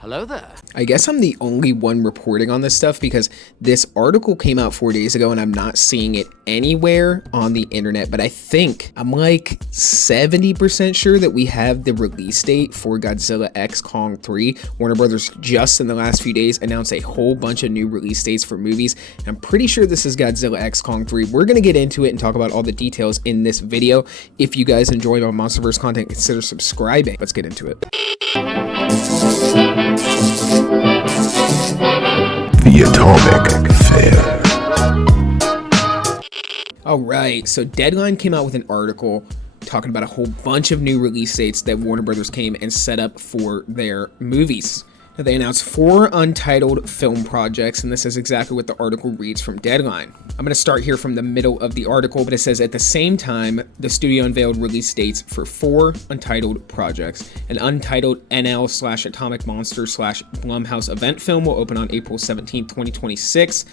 Hello there. I guess I'm the only one reporting on this stuff because this article came out 4 days ago and I'm not seeing it anywhere on the internet, but I think I'm like 70% sure that we have the release date for Godzilla X Kong 3. Warner Brothers just in the last few days announced a whole bunch of new release dates for movies. And I'm pretty sure this is Godzilla X Kong 3. We're going to get into it and talk about all the details in this video. If you guys enjoy my MonsterVerse content, consider subscribing. Let's get into it. The Atomic Fair. Alright, so Deadline came out with an article talking about a whole bunch of new release dates that Warner Brothers came and set up for their movies. Now, they announced 4 untitled film projects, and this is exactly what the article reads from Deadline. I'm going to start here from the middle of the article, but it says, at the same time, the studio unveiled release dates for 4 untitled projects. An untitled NL/Atomic Monster/Blumhouse event film will open on April 17, 2026,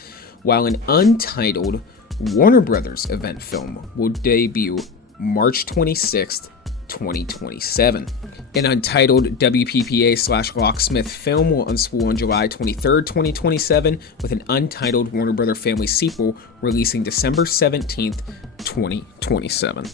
while an untitled Warner Brothers event film will debut March 26th, 2027. An untitled WPPA/Locksmith film will unspool on July 23rd, 2027, with an untitled Warner Brother Family sequel releasing December 17th, 2027.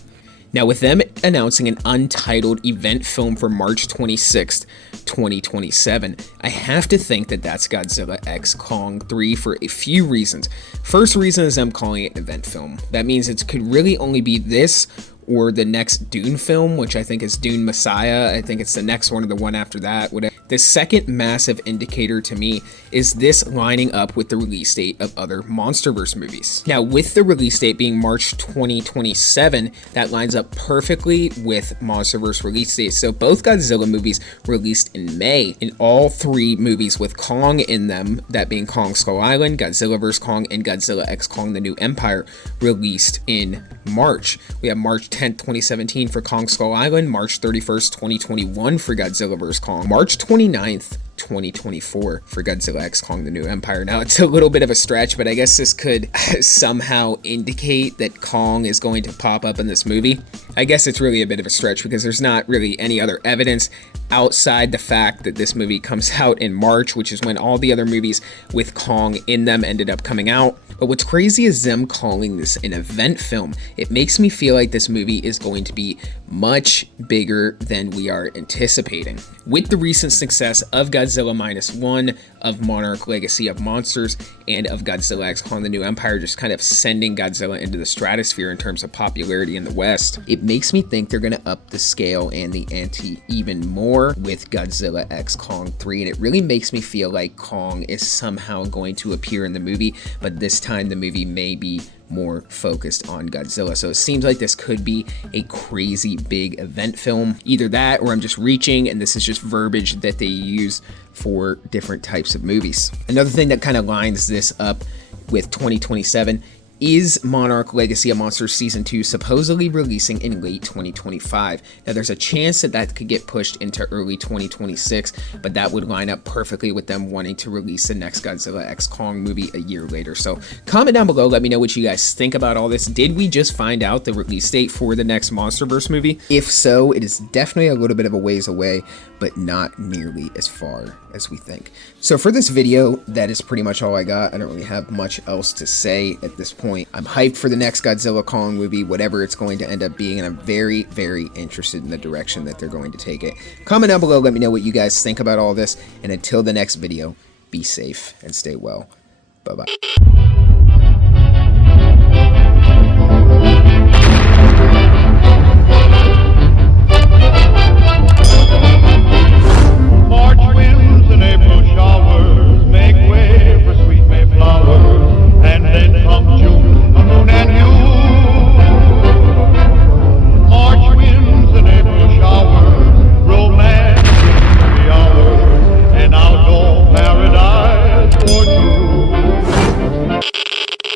Now, with them announcing an untitled event film for March 26th, 2027, I have to think that that's Godzilla X Kong 3 for a few reasons. First reason is I'm calling it an event film. That means it could really only be this or the next Dune film, which I think is Dune Messiah. I think it's the next one or the one after that. The second massive indicator to me is this lining up with the release date of other MonsterVerse movies. Now, with the release date being March 2027, that lines up perfectly with MonsterVerse release dates. So both Godzilla movies released in May, and all 3 movies with Kong in them, that being Kong Skull Island, Godzilla vs. Kong, and Godzilla X Kong The New Empire, released in March. We have March 10th, 2017 for Kong Skull Island, March 31st, 2021 for Godzilla vs. Kong, March 29th, 2024 for Godzilla X Kong The New Empire. Now, it's a little bit of a stretch, but I guess this could somehow indicate that Kong is going to pop up in this movie. I guess it's really a bit of a stretch because there's not really any other evidence outside the fact that this movie comes out in March, which is when all the other movies with Kong in them ended up coming out. But what's crazy is them calling this an event film. It makes me feel like this movie is going to be much bigger than we are anticipating. With the recent success of Godzilla -1, of Monarch Legacy of Monsters, and of Godzilla X Kong The New Empire just kind of sending Godzilla into the stratosphere in terms of popularity in the West, it makes me think they're going to up the scale and the ante even more with Godzilla X Kong 3, and it really makes me feel like Kong is somehow going to appear in the movie, but this time the movie may be more focused on Godzilla. So it seems like this could be a crazy big event film. Either that or I'm just reaching and this is just verbiage that they use for different types of movies. Another thing that kind of lines this up with 2027 is Monarch Legacy of Monsters Season 2 supposedly releasing in late 2025. Now, there's a chance that that could get pushed into early 2026, but that would line up perfectly with them wanting to release the next Godzilla X Kong movie a year later. So comment down below, let me know what you guys think about all this. Did we just find out the release date for the next MonsterVerse movie? If so, it is definitely a little bit of a ways away, but not nearly as far as we think. So for this video, that is pretty much all I got. I don't really have much else to say at this point. I'm hyped for the next Godzilla Kong movie, whatever it's going to end up being, and I'm very, very interested in the direction that they're going to take it. Comment down below, let me know what you guys think about all this, and until the next video, be safe and stay well. Bye-bye.